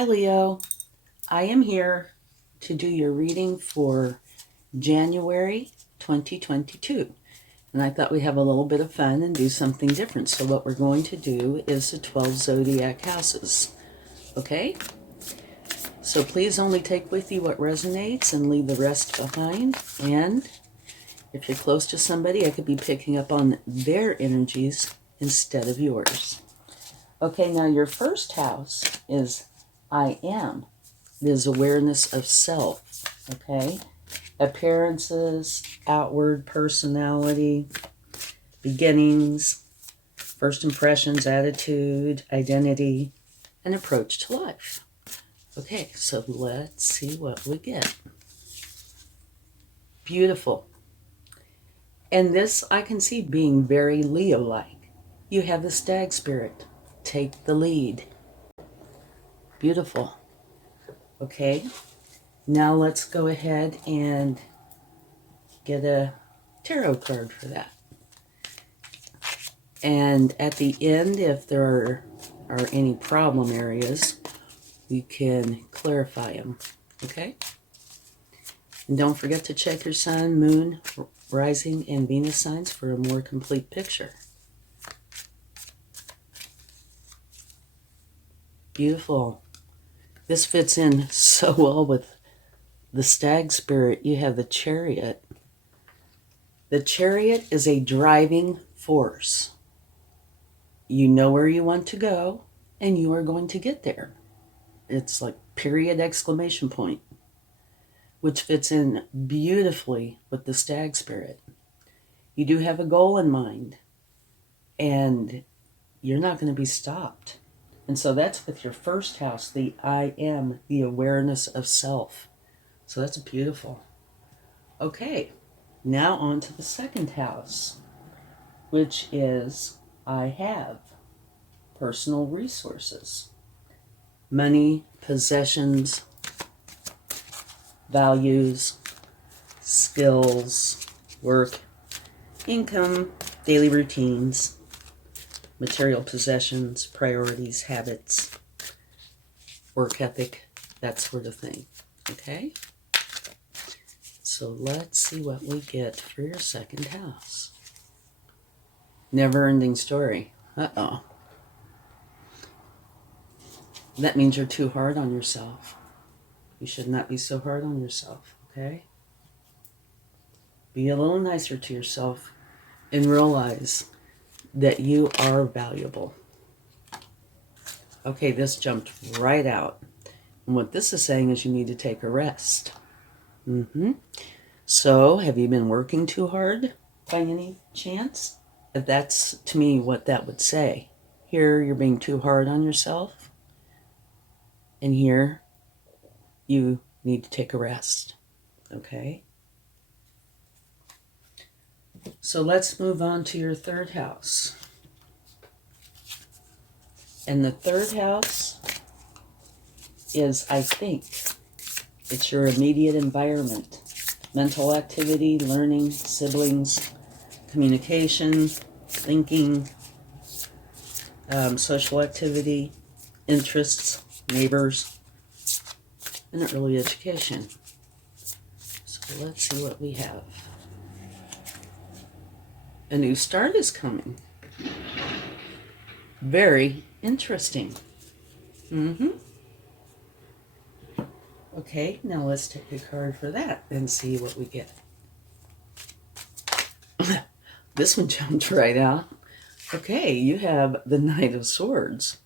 Hi Leo, I am here to do your reading for January 2022. And I thought we'd have a little bit of fun and do something different. So what we're going to do is the 12 Zodiac houses. Okay? So please only take with you what resonates and leave the rest behind. And if you're close to somebody, I could be picking up on their energies instead of yours. Okay, now your first house is I am. It is awareness of self, okay? Appearances, outward personality, beginnings, first impressions, attitude, identity, and approach to life. Okay, so let's see what we get. Beautiful. And this I can see being very Leo-like. You have the stag spirit. Take the lead. Beautiful. Okay, now let's go ahead and get a tarot card for that. And at the end, if there are any problem areas, we can clarify them. Okay? And don't forget to check your sun, moon, rising, and Venus signs for a more complete picture. Beautiful. This fits in so well with the stag spirit. You have the Chariot. The Chariot is a driving force. You know where you want to go, and you are going to get there. It's like period, exclamation point, which fits in beautifully with the stag spirit. You do have a goal in mind, and you're not going to be stopped. And so that's with your first house, the I am, the awareness of self. So that's beautiful. Okay, now on to the second house, which is I have, personal resources, money, possessions, values, skills, work, income, daily routines, material possessions, priorities, habits, work ethic, that sort of thing. Okay? So let's see what we get for your second house. Never-ending story. Uh-oh. That means you're too hard on yourself. You should not be so hard on yourself, okay? Be a little nicer to yourself and realize that you are valuable. Okay, this jumped right out. And what this is saying is you need to take a rest. So, have you been working too hard by any chance? That's, to me, what that would say. Here, you're being too hard on yourself. And here, you need to take a rest. Okay? So let's move on to your third house. And the third house is, I think, it's your immediate environment. Mental activity, learning, siblings, communication, thinking, social activity, interests, neighbors, and early education. So let's see what we have. A new start is coming. Very interesting. Okay, now let's take a card for that and see what we get. This one jumped right out. Okay, you have the Knight of Swords.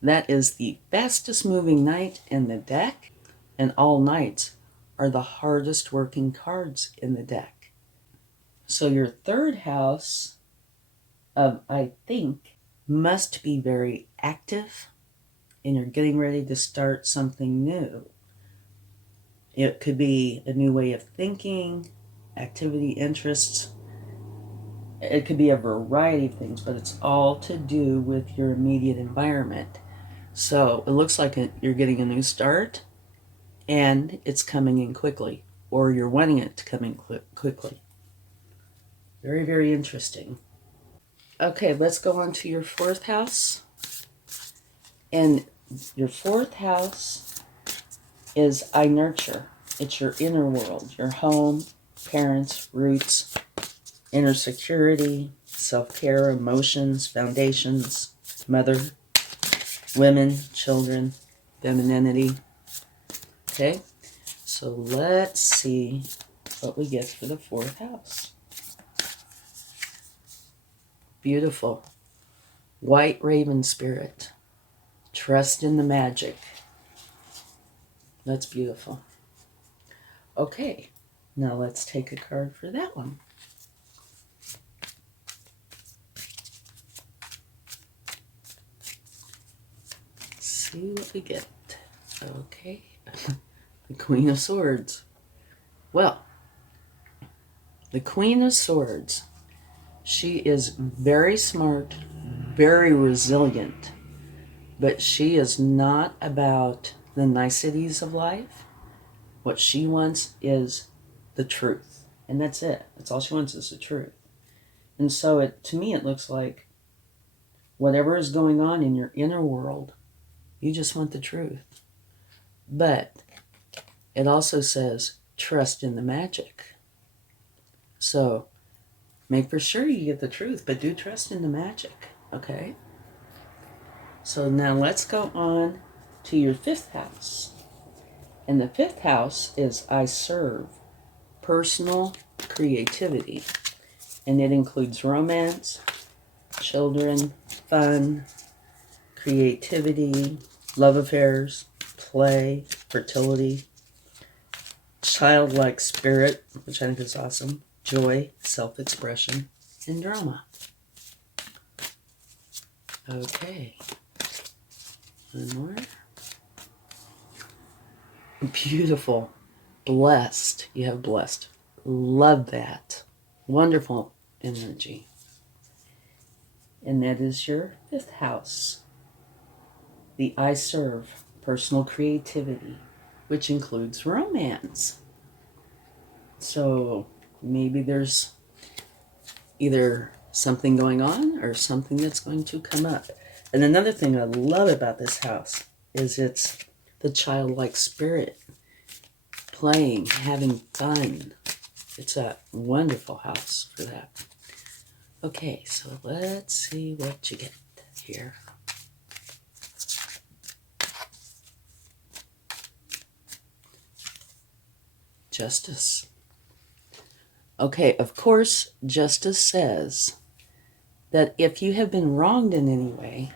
That is the fastest moving knight in the deck, and all knights are the hardest working cards in the deck. So your third house of, I think, must be very active, and you're getting ready to start something new. It could be a new way of thinking, activity, interests. It could be a variety of things, but it's all to do with your immediate environment. So it looks like you're getting a new start, and it's coming in quickly, or you're wanting it to come in quickly. Very, very interesting. Okay, let's go on to your fourth house. And your fourth house is I nurture. It's your inner world, your home, parents, roots, inner security, self-care, emotions, foundations, mother, women, children, femininity. Okay, so let's see what we get for the fourth house. Beautiful. White raven spirit. Trust in the magic. That's beautiful. Okay, now let's take a card for that one. Let's see what we get. Okay, the Queen of Swords. Well, the Queen of Swords, she is very smart, very resilient, but she is not about the niceties of life. What she wants is the truth, and that's it. That's all she wants is the truth. And so to me, it looks like whatever is going on in your inner world, you just want the truth. But it also says, trust in the magic. So make for sure you get the truth, but do trust in the magic, okay? So now let's go on to your fifth house. And the fifth house is I serve, personal creativity. And it includes romance, children, fun, creativity, love affairs, play, fertility, childlike spirit, which I think is awesome, joy, self-expression, and drama. Okay. One more. Beautiful. Blessed. You have blessed. Love that. Wonderful energy. And that is your fifth house. The I serve, personal creativity, which includes romance. So maybe there's either something going on or something that's going to come up. And another thing I love about this house is it's the childlike spirit, playing, having fun. It's a wonderful house for that. Okay, so let's see what you get here. Justice. Okay, of course, justice says that if you have been wronged in any way,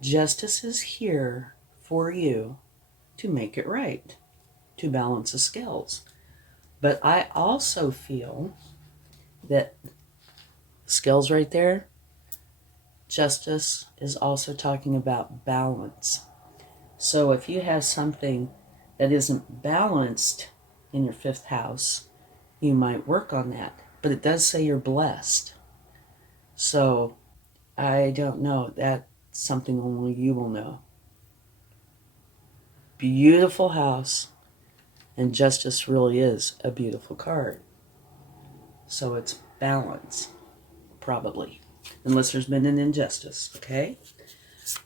justice is here for you to make it right, to balance the scales. But I also feel that scales right there, justice is also talking about balance. So if you have something that isn't balanced in your fifth house, you might work on that. But it does say you're blessed. So I don't know. That's something only you will know. Beautiful house. And justice really is a beautiful card. So it's balance, probably. Unless there's been an injustice, okay?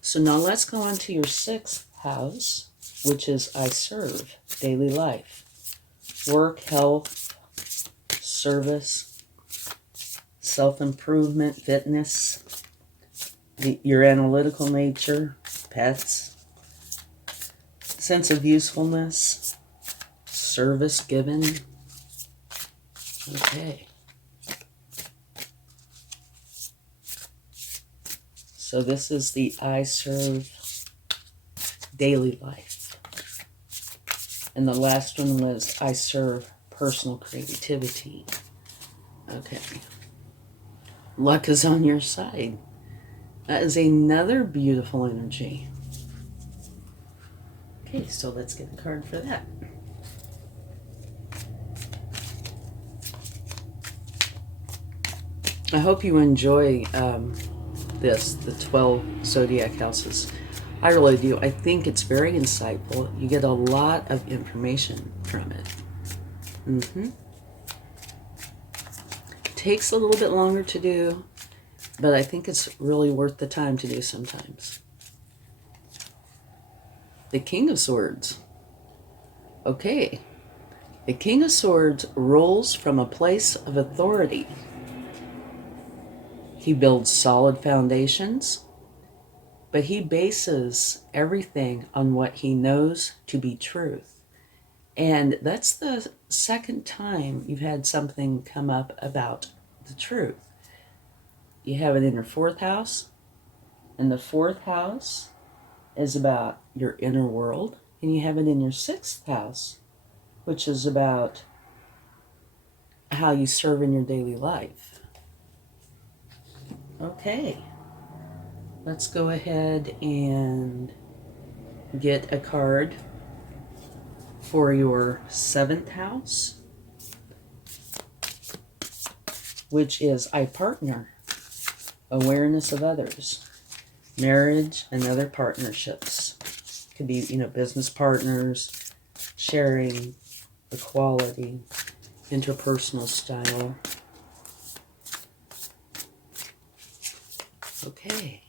So now let's go on to your sixth house, which is I serve, daily life. Work, health, service, self-improvement, fitness, your analytical nature, pets, sense of usefulness, service given. Okay. So this is the I serve daily life. And the last one was I serve personal creativity. Okay. Luck is on your side. That is another beautiful energy. Okay, so let's get a card for that. I hope you enjoy the 12 Zodiac houses. I really do. I think it's very insightful. You get a lot of information from it. Takes a little bit longer to do, but I think it's really worth the time to do sometimes. the King of Swords. Okay. The King of Swords rules from a place of authority. He builds solid foundations, but he bases everything on what he knows to be truth. And that's the second time you've had something come up about the truth. You have it in your fourth house, and the fourth house is about your inner world, and you have it in your sixth house, which is about how you serve in your daily life. Okay, let's go ahead and get a card for your seventh house, which is I partner, awareness of others, marriage and other partnerships. Could be, business partners, sharing, equality, interpersonal style. Okay.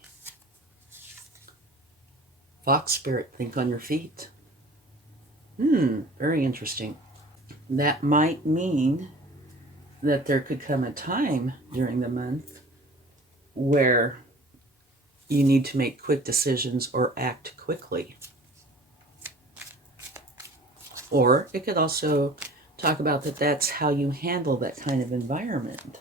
Fox spirit, think on your feet. Very interesting. That might mean that there could come a time during the month where you need to make quick decisions or act quickly. Or it could also talk about that that's how you handle that kind of environment.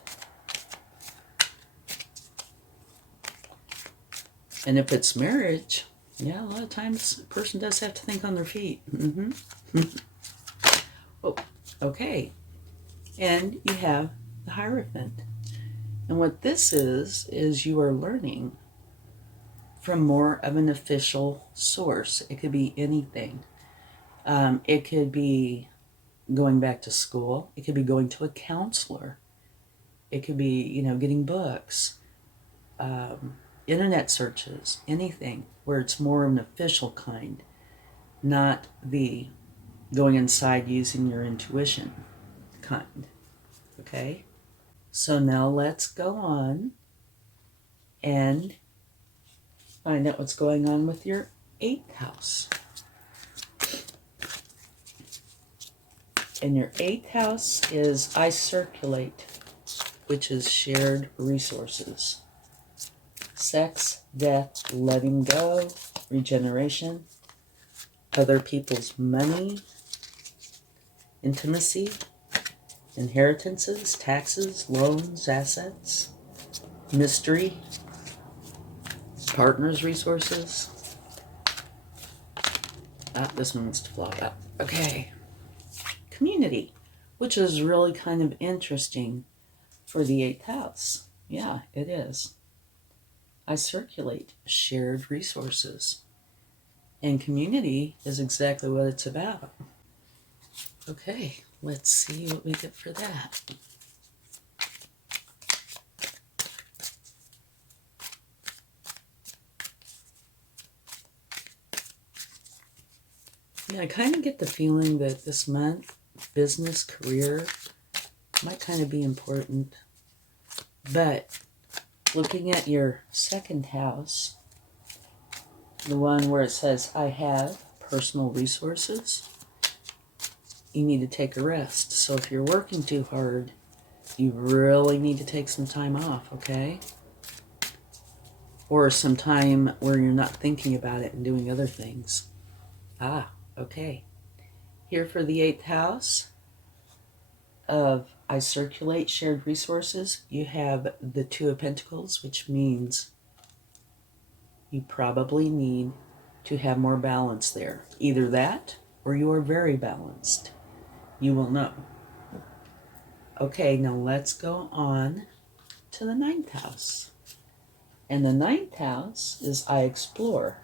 And if it's marriage, yeah, a lot of times a person does have to think on their feet. Oh, okay. And you have the Hierophant. And what this is you are learning from more of an official source. It could be anything. It could be going back to school. It could be going to a counselor. It could be, getting books, internet searches, anything where it's more of an official kind, not the going inside using your intuition kind. Okay? So now let's go on and find out what's going on with your eighth house. And your eighth house is I circulate, which is shared resources. Sex, death, letting go, regeneration, other people's money, intimacy, inheritances, taxes, loans, assets, mystery, partners' resources. This one wants to fly up. Okay. Community, which is really kind of interesting for the eighth house. Yeah, it is. I circulate shared resources. And community is exactly what it's about. Okay, let's see what we get for that. Yeah, I kind of get the feeling that this month, business, career, might kind of be important. But looking at your second house, the one where it says, I have personal resources, you need to take a rest. So if you're working too hard, you really need to take some time off, okay? Or some time where you're not thinking about it and doing other things. Okay. Here for the eighth house of I circulate shared resources, you have the Two of Pentacles, which means you probably need to have more balance there. Either that or you are very balanced. You will know. Okay, now let's go on to the ninth house. And the ninth house is I explore,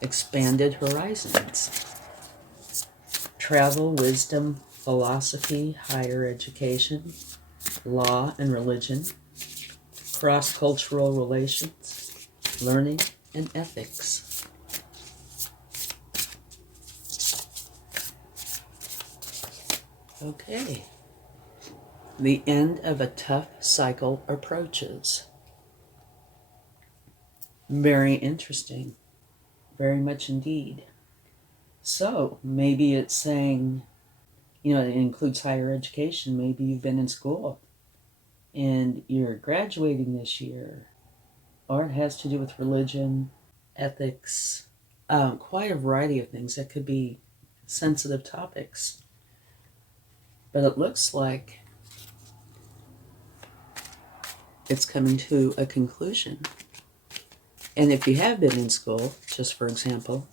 expanded horizons, travel, wisdom, philosophy, higher education, law and religion, cross-cultural relations, learning, and ethics. Okay. The end of a tough cycle approaches. Very interesting. Very much indeed. So maybe it's saying, it includes higher education. Maybe you've been in school and you're graduating this year, or it has to do with religion, ethics, quite a variety of things that could be sensitive topics. But it looks like it's coming to a conclusion. And if you have been in school, just for example,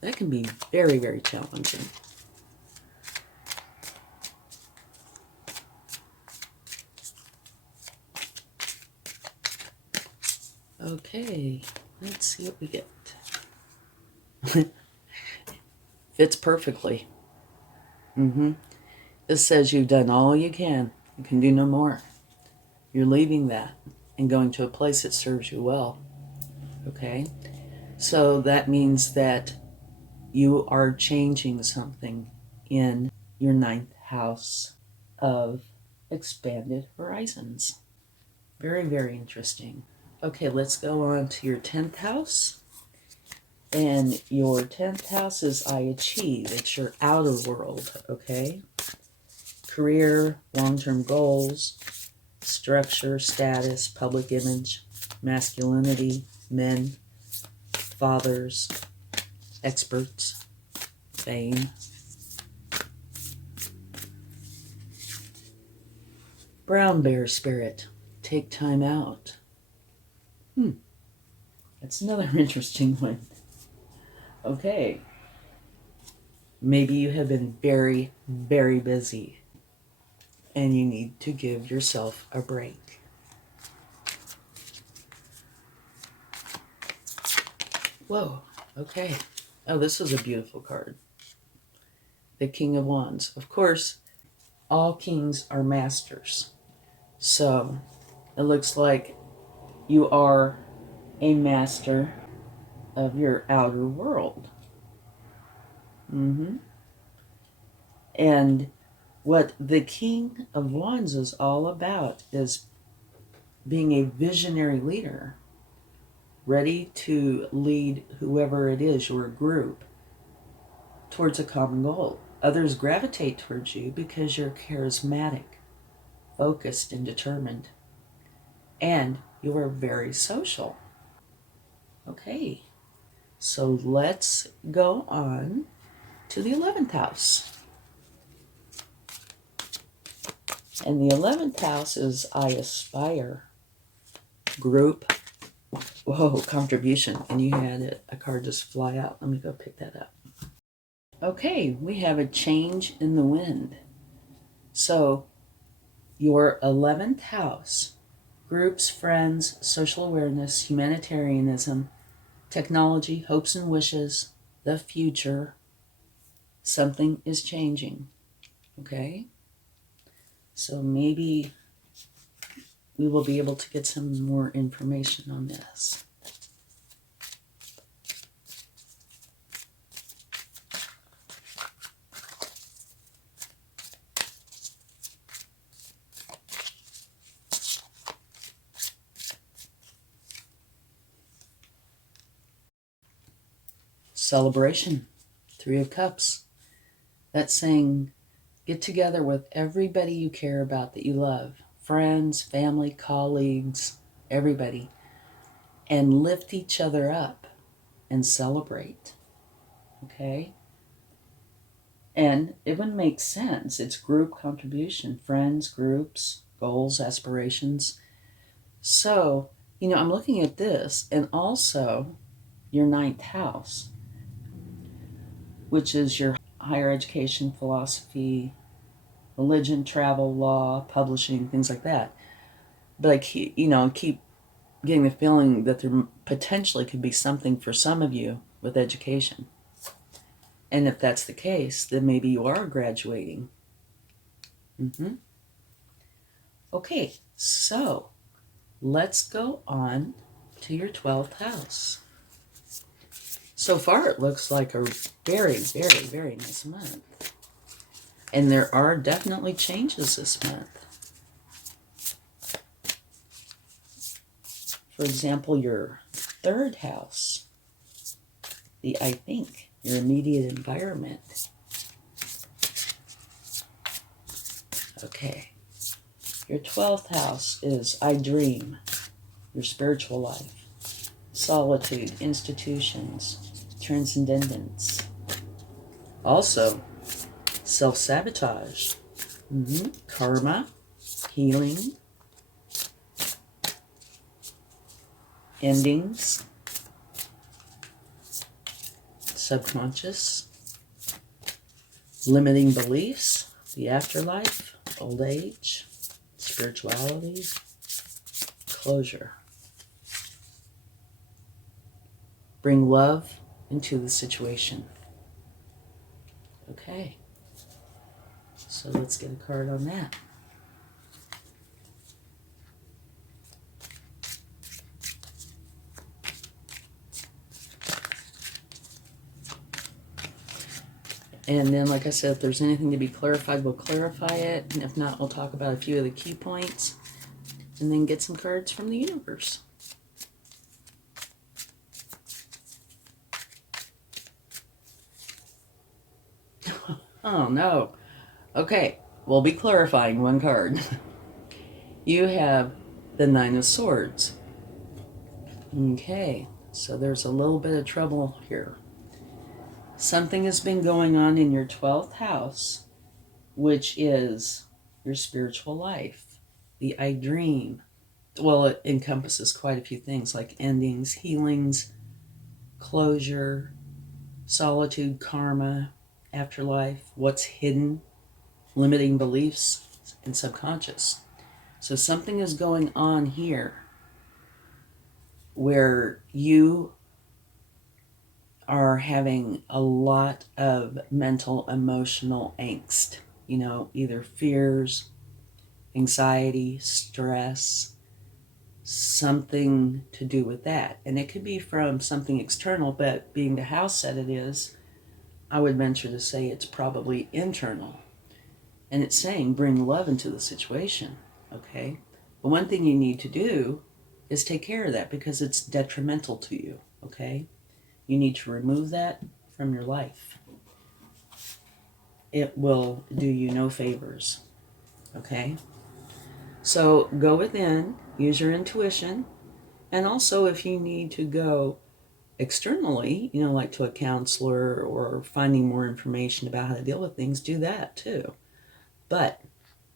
that can be very, very challenging. Okay, let's see what we get. Fits perfectly. This says you've done all you can. You can do no more. You're leaving that and going to a place that serves you well. Okay? So that means that you are changing something in your 9th house of expanded horizons. Very, very interesting. Okay, let's go on to your 10th house. And your 10th house is I achieve. It's your outer world, okay? Career, long-term goals, structure, status, public image, masculinity, men, fathers, experts, fame. Brown bear spirit, take time out. That's another interesting one. Okay. Maybe you have been very, very busy and you need to give yourself a break. Whoa, okay. Oh, this is a beautiful card. The King of Wands. Of course, all kings are masters. So it looks like you are a master of your outer world. And what the King of Wands is all about is being a visionary leader, ready to lead whoever it is, your group, towards a common goal. Others gravitate towards you because you're charismatic, focused, and determined. And you are very social. Okay, so let's go on to the 11th house. And the 11th house is I aspire, group, whoa, contribution. And you had a card just fly out. Let me go pick that up. Okay, we have a change in the wind. So your 11th house, groups, friends, social awareness, humanitarianism, technology, hopes and wishes, the future, something is changing. Okay? So maybe we will be able to get some more information on this. Celebration, 3 of Cups. That's saying get together with everybody you care about, that you love, friends, family, colleagues, everybody, and lift each other up and celebrate. Okay? And it would make sense. It's group contribution, friends, groups, goals, aspirations. So, I'm looking at this, and also your 9th house, which is your higher education, philosophy, religion, travel, law, publishing, things like that. But I keep getting the feeling that there potentially could be something for some of you with education. And if that's the case, then maybe you are graduating. Okay, so let's go on to your 12th house. So far, it looks like a very, very, very nice month. And there are definitely changes this month. For example, your 3rd house, I think your immediate environment. Okay. Your 12th house is I dream, your spiritual life, solitude, institutions, transcendence. Also, self-sabotage, karma, healing, endings, subconscious, limiting beliefs, the afterlife, old age, spirituality, closure. Bring love into the situation. Okay, so let's get a card on that. And then, like I said, if there's anything to be clarified, we'll clarify it. And if not, we'll talk about a few of the key points and then get some cards from the universe. Oh, no. Okay, we'll be clarifying one card. You have the Nine of Swords. Okay, so there's a little bit of trouble here. Something has been going on in your 12th house, which is your spiritual life. The I dream. Well, it encompasses quite a few things like endings, healings, closure, solitude, karma, afterlife, what's hidden, limiting beliefs, and subconscious. So something is going on here where you are having a lot of mental, emotional angst. You know, either fears, anxiety, stress, something to do with that. And it could be from something external, but being the house that it is, I would venture to say it's probably internal. And it's saying bring love into the situation, okay? But one thing you need to do is take care of that because it's detrimental to you, okay? You need to remove that from your life. It will do you no favors, okay? So go within, use your intuition, and also if you need to go externally, you know, like to a counselor or finding more information about how to deal with things, do that too. But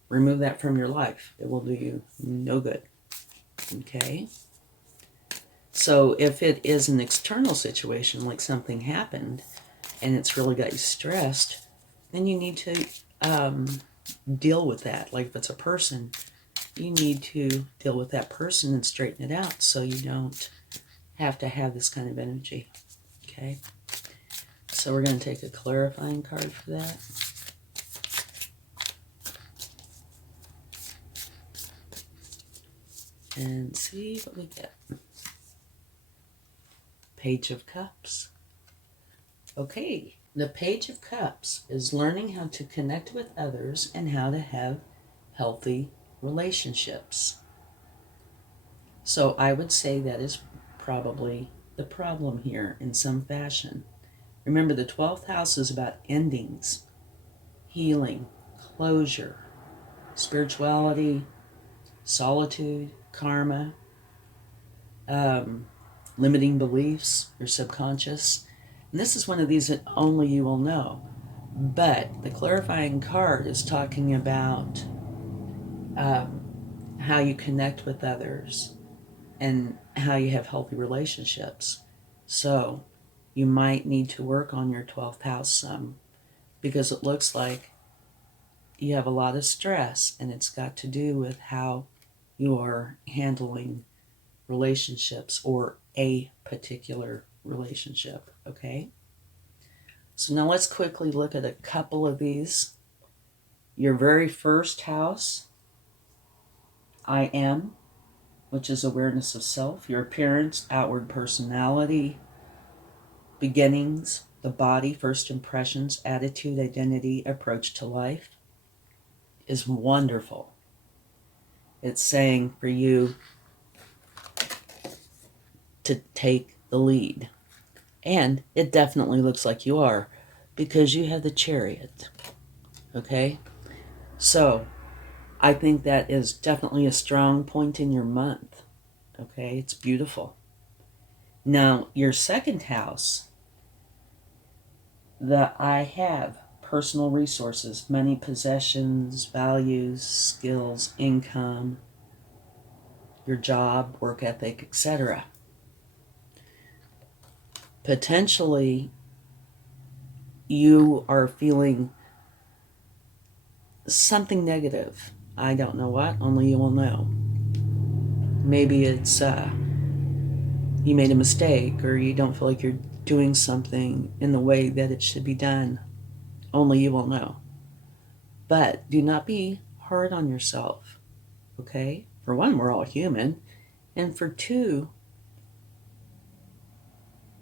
remove that from your life. It will do you no good, okay? So if it is an external situation, like something happened and it's really got you stressed, then you need to deal with that. Like if it's a person, you need to deal with that person and straighten it out so you don't have to have this kind of energy, okay? So we're going to take a clarifying card for that. And see what we get. Page of Cups. Okay, the Page of Cups is learning how to connect with others and how to have healthy relationships. So I would say that is probably the problem here in some fashion. Remember, the 12th house is about endings, healing, closure, spirituality, solitude, karma, limiting beliefs, your subconscious. And this is one of these that only you will know. But the clarifying card is talking about how you connect with others and how you have healthy relationships. So you might need to work on your 12th house some because it looks like you have a lot of stress and it's got to do with how you are handling relationships or a particular relationship, okay? So now let's quickly look at a couple of these. Your very first house, I am, which is awareness of self, your appearance, outward personality, beginnings, the body, first impressions, attitude, identity, approach to life, is wonderful. It's saying for you to take the lead. And it definitely looks like you are because you have the Chariot. Okay? So, I think that is definitely a strong point in your month. Okay? It's beautiful. Now, your second house, that I have personal resources, money, possessions, values, skills, income, your job, work ethic, etc. Potentially, you are feeling something negative. I don't know what, only you will know. Maybe it's you made a mistake, or you don't feel like you're doing something in the way that it should be done. Only you will know. But do not be hard on yourself, okay? For one, we're all human. And for two,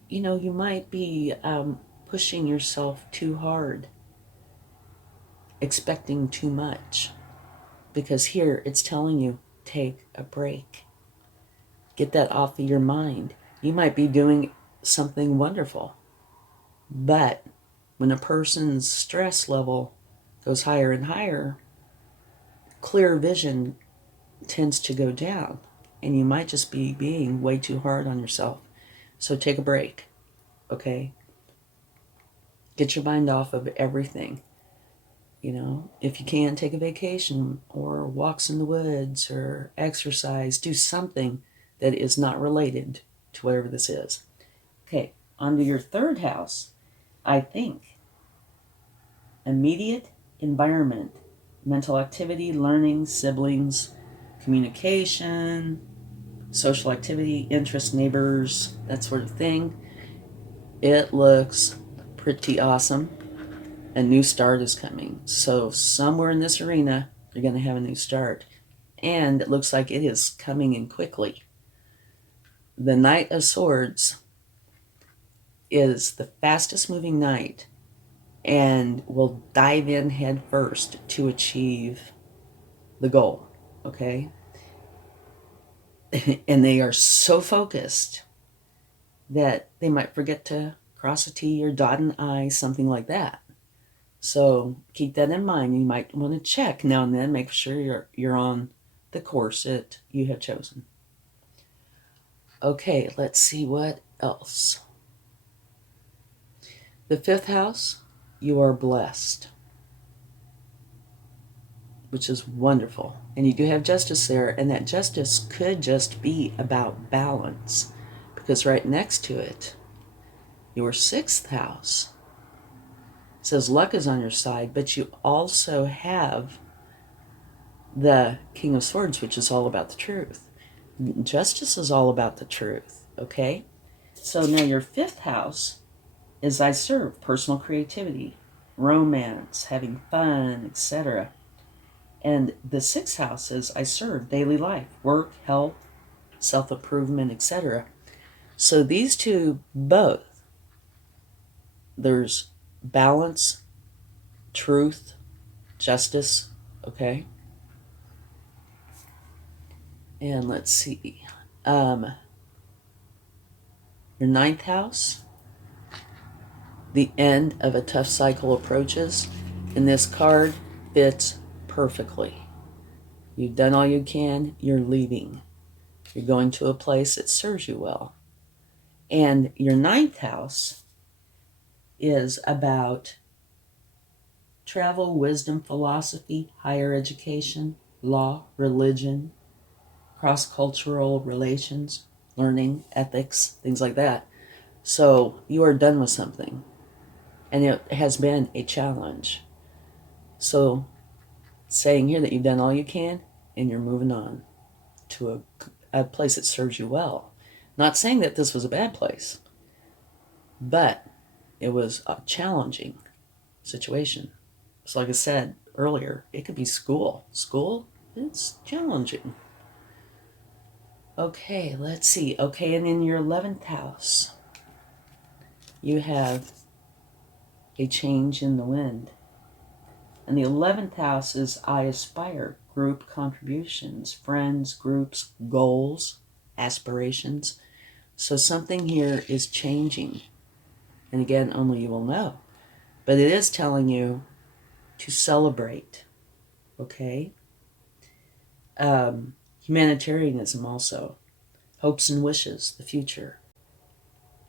you might be pushing yourself too hard, expecting too much. Because here it's telling you, take a break. Get that off of your mind. You might be doing something wonderful, but when a person's stress level goes higher and higher, clear vision tends to go down, and you might just be being way too hard on yourself. So take a break, okay? Get your mind off of everything. If you can, take a vacation or walks in the woods or exercise. Do something that is not related to whatever this is. Okay, on to your third house. I think immediate environment, mental activity, learning, siblings, communication, social activity, interest, neighbors, that sort of thing. It looks pretty awesome. A new start is coming. So somewhere in this arena, you're going to have a new start. And it looks like it is coming in quickly. The Knight of Swords is the fastest moving knight and will dive in head first to achieve the goal. Okay? And they are so focused that they might forget to cross a T or dot an I, something like that. So keep that in mind. You might want to check now and then, make sure you're on the course that you have chosen. Okay, let's see what else. The fifth house, you are blessed, which is wonderful. And you do have justice there, and that justice could just be about balance, because right next to it, your sixth house says luck is on your side, but you also have the King of Swords, which is all about the truth. Justice is all about the truth, okay? So now your fifth house is I serve, personal creativity, romance, having fun, etc. And the sixth house is I serve, daily life, work, health, self-improvement, etc. So these two both, there's balance, truth, justice, okay? And let's see. Your ninth house, the end of a tough cycle approaches, and this card fits perfectly. You've done all you can, you're leaving. You're going to a place that serves you well. And your ninth house is about travel, wisdom, philosophy, higher education, law, religion, cross-cultural relations, learning, ethics, things like that. So you are done with something, and it has been a challenge. So saying here that you've done all you can, and you're moving on to a place that serves you well. Not saying that this was a bad place, but it was a challenging situation. So like I said earlier, it could be school. School, it's challenging. Okay, let's see. Okay, and in your 11th house, you have a change in the wind. And the 11th house is I aspire, group contributions, friends, groups, goals, aspirations. So something here is changing. And again, only you will know. But it is telling you to celebrate, okay? Humanitarianism also. Hopes and wishes, the future.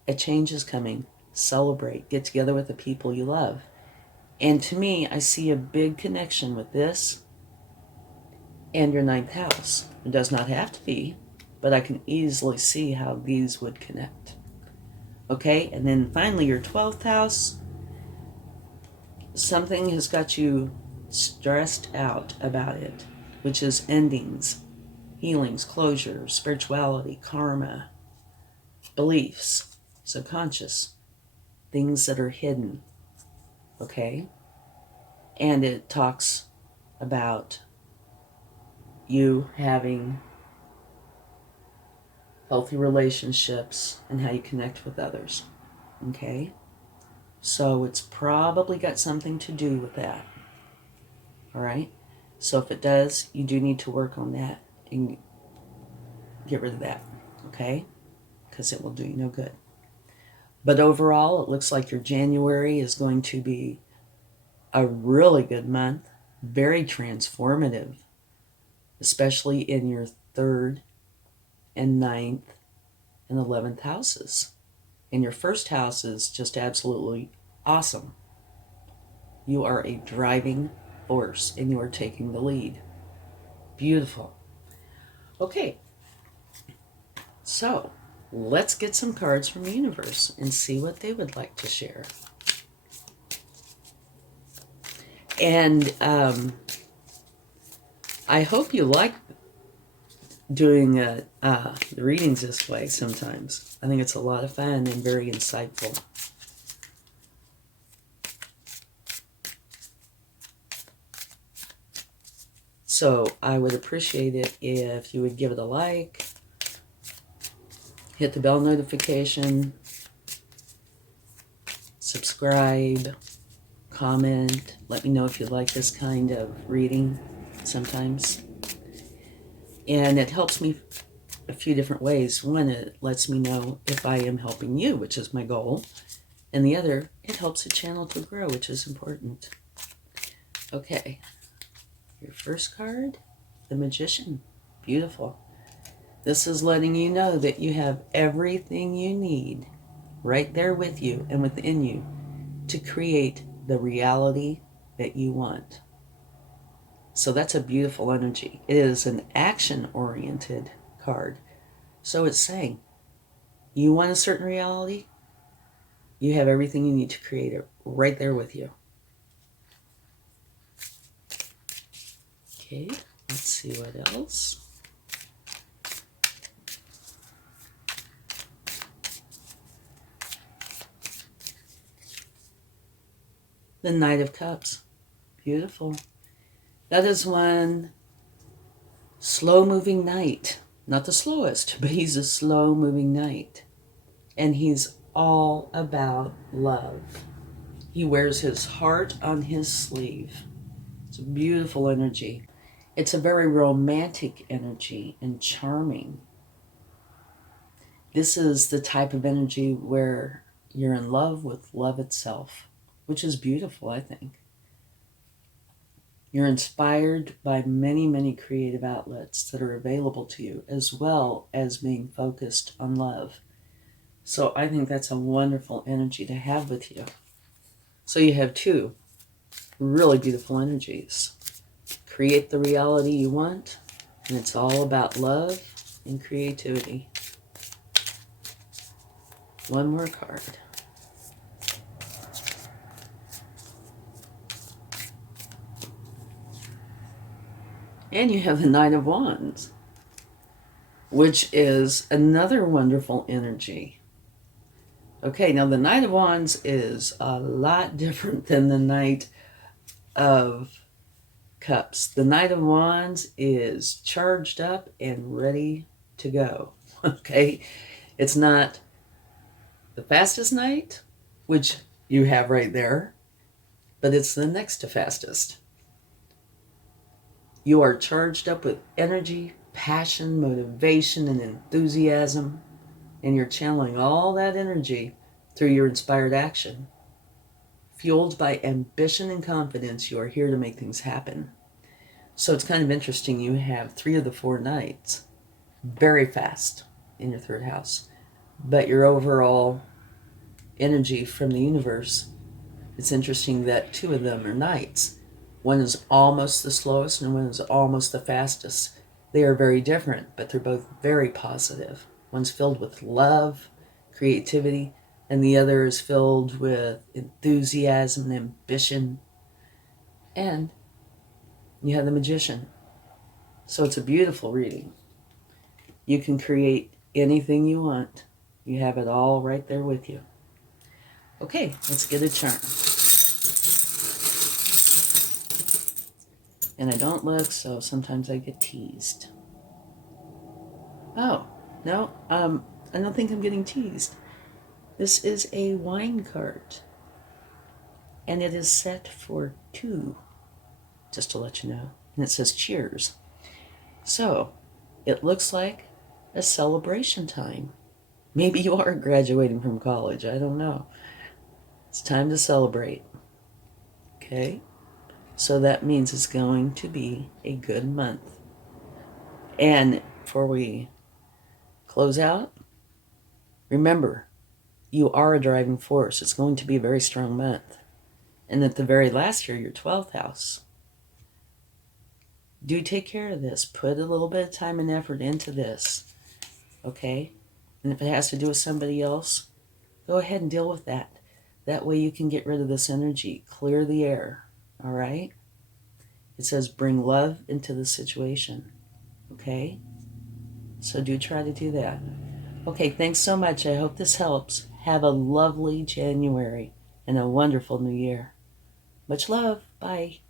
A change is coming. Celebrate. Get together with the people you love. And to me, I see a big connection with this and your ninth house. It does not have to be, but I can easily see how these would connect. Okay, and then finally your 12th house. Something has got you stressed out about it, which is endings, healings, closure, spirituality, karma, beliefs, subconscious, things that are hidden. Okay? And it talks about you having healthy relationships and how you connect with others. Okay? So it's probably got something to do with that. All right? So if it does, you do need to work on that and get rid of that. Okay? Because it will do you no good. But overall, it looks like your January is going to be a really good month. Very transformative. Especially in your 3rd and 9th and 11th houses. And your 1st house is just absolutely awesome. You are a driving force and you are taking the lead. Beautiful. Okay, so let's get some cards from the universe and see what they would like to share. And I hope you like doing the readings this way sometimes. I think it's a lot of fun and very insightful. So I would appreciate it if you would give it a like, hit the bell notification, subscribe, comment, let me know if you like this kind of reading sometimes. And it helps me a few different ways. One, it lets me know if I am helping you, which is my goal. And the other, it helps the channel to grow, which is important. Okay. Your first card, the Magician. Beautiful. This is letting you know that you have everything you need right there with you and within you to create the reality that you want. So that's a beautiful energy. It is an action-oriented card. So it's saying, you want a certain reality? You have everything you need to create it right there with you. Okay, let's see what else. The Knight of Cups. Beautiful. That is one slow-moving knight. Not the slowest, but he's a slow-moving knight. And he's all about love. He wears his heart on his sleeve. It's a beautiful energy. It's a very romantic energy and charming. This is the type of energy where you're in love with love itself, which is beautiful, I think. You're inspired by many, many creative outlets that are available to you, as well as being focused on love. So I think that's a wonderful energy to have with you. So you have two really beautiful energies. Create the reality you want, and it's all about love and creativity. One more card. And you have the Knight of Wands, which is another wonderful energy. Okay, now the Knight of Wands is a lot different than the Knight of Cups. The Knight of Wands is charged up and ready to go. Okay, it's not the fastest knight, which you have right there, but it's the next to fastest. You are charged up with energy, passion, motivation, and enthusiasm, and you're channeling all that energy through your inspired action. Fueled by ambition and confidence, you are here to make things happen. So it's kind of interesting. You have 3 of the 4 nights very fast in your 3rd house. But your overall energy from the universe, it's interesting that 2 of them are nights. One is almost the slowest and one is almost the fastest. They are very different, but they're both very positive. One's filled with love, creativity, and the other is filled with enthusiasm and ambition. And you have the Magician. So it's a beautiful reading. You can create anything you want. You have it all right there with you. Okay, let's get a charm. And I don't look, so sometimes I get teased. Oh, no, I don't think I'm getting teased. This is a wine cart. And it is set for 2, just to let you know. And it says cheers. So, it looks like a celebration time. Maybe you are graduating from college, I don't know. It's time to celebrate. Okay? So that means it's going to be a good month. And before we close out, remember, you are a driving force. It's going to be a very strong month. And at the very last year, your 12th house. Do take care of this. Put a little bit of time and effort into this. Okay? And if it has to do with somebody else, go ahead and deal with that. That way you can get rid of this energy. Clear the air. All right? It says bring love into the situation. Okay? So do try to do that. Okay, thanks so much. I hope this helps. Have a lovely January and a wonderful new year. Much love. Bye.